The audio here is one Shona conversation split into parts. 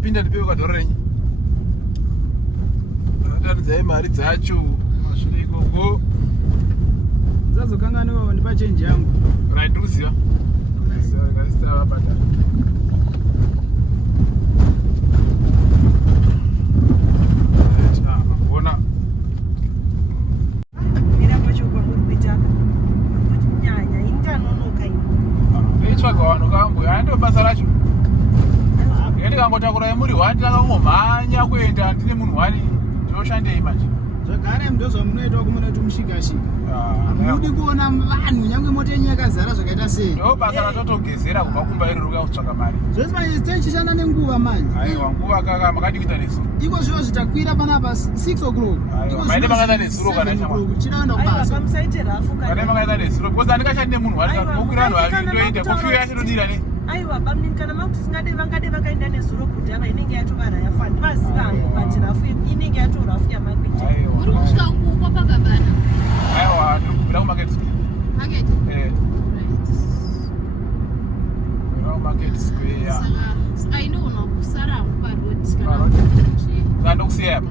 Apinda ndipewe kadhora renyu. Ataridzai mari dzacho. Mashure ikoko. Zazokanganiwa ndipa change yangu. Right, uziva. Ngasitira vabhadhara. Mabona. Mira machoka muri kuitaka. Kunyanya inganonoka ino. Nechitsvaga vanhu kamboya ndo basa racho. Ndikangotakura muri 1 ndakangomhanya kuenda ndine munhu 1 ndoshandei manje. Zvagare mndozva munoitwa kumunoti mushikashika. Mudi kuona vanhu nyangwe moto yenyu yakazara zvakaita sei. Ndo basa ratotogezera kubva kumba iri ruka kutsvaka mari. Zvose manje tichishanda nenguva manje. Aiwa nguva kaka makadi kuita nesu. Iko zviro zvitakwira panapa 6 o'clock. Aiwa maine makaita nesuro kana chama. Chinoenda kubasa. Aiwa pamusaite rafu kana. Kana makaita nesuro because andikashandi nemunhu wari kukwira vanhu vari ndoende kofiyo yacho ndodira ne. Aiwa bamini kana makuti singade vakaenda nezuro kuti ava inenge yatovara yafa ndivaziva hangu but rafu inenge yatorafu yamakuita. Uri kusvika kuko pakabana. Aiwa ndikubvira kumarket square. Market? Market square. Saka inoona kusara parodi kana ndokusiya apa.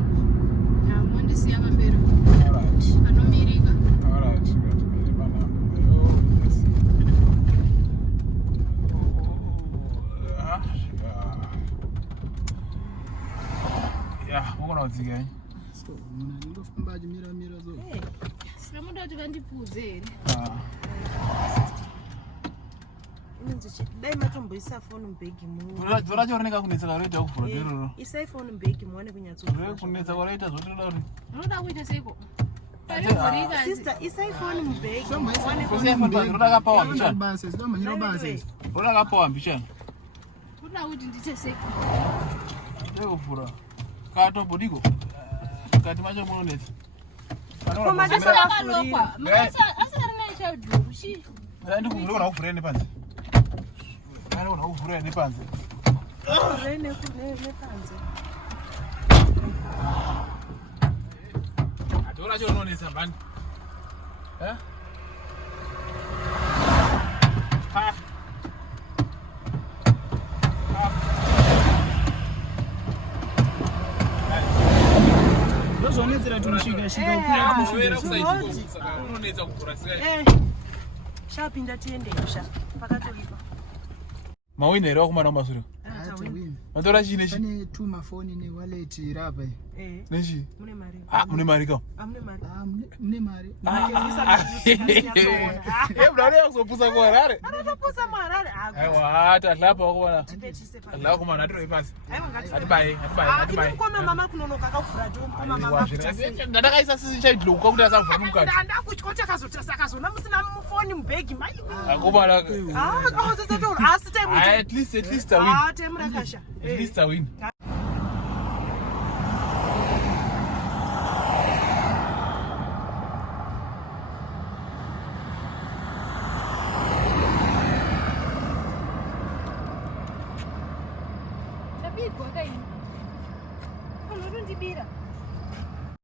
Mondisiya pamberi. Alright. Panomirika. Alright. Ngatimire pana. Yes. Yeah, ukona kudzika here. So, muna ndofamba achimira zo. Saka muda kuti vandipudze here. Inonzi dai matomboisa phone mubhegi mu. Dzora choroneka kunetsa karoita kuvhura deroro. Isai phone mubhegi muone kunyatsovhura. Kunetsa kwaraita zvotoda kuti. Unoda kuita seiko? Sister, isai phone mubhegi. Kusiya phone roda kapawa mbichana. Basa, sida manyiro basa. Roda kapawa mbichana. Unoda kuti ndiite seiko? Ndekuvhura. Kato bodiko. Kati macho munonetsa. Koma dasa Akalokwa. Asari nacho shi. Ndikuvhura kuna kuvhura nepanze. Kana una kuvhura nepanze. Rene nepanze. Atora chononetsa bani. Ha. Ndozonetsera tumushikashika ukira mushikashika. Unonetsa kuvhura sei? Shapinda tiende kusha. Pakatolipa. Mawinero kumana kumashure. Matora chine chi? Pane tuma phone ne wallet rapa. Nechi? Mune mari. Mune mari ka? Mune mari. Mune mari. Mdani yakuzopusa kwa Harare. Anotopusa muHarare. Aiwa, tadlapa wakubona. Adlapa kumana atiro ipasi. Atibai. Ndikoma mama kunonoka kakuvhura tomukoma mama. Ndakaisa sisi chaidloka kuti asavhura mukati. Ndakutya akazona musina phone mubhegi mai. Akubana. Asi time. At least a win. Time rakasha. At least a win.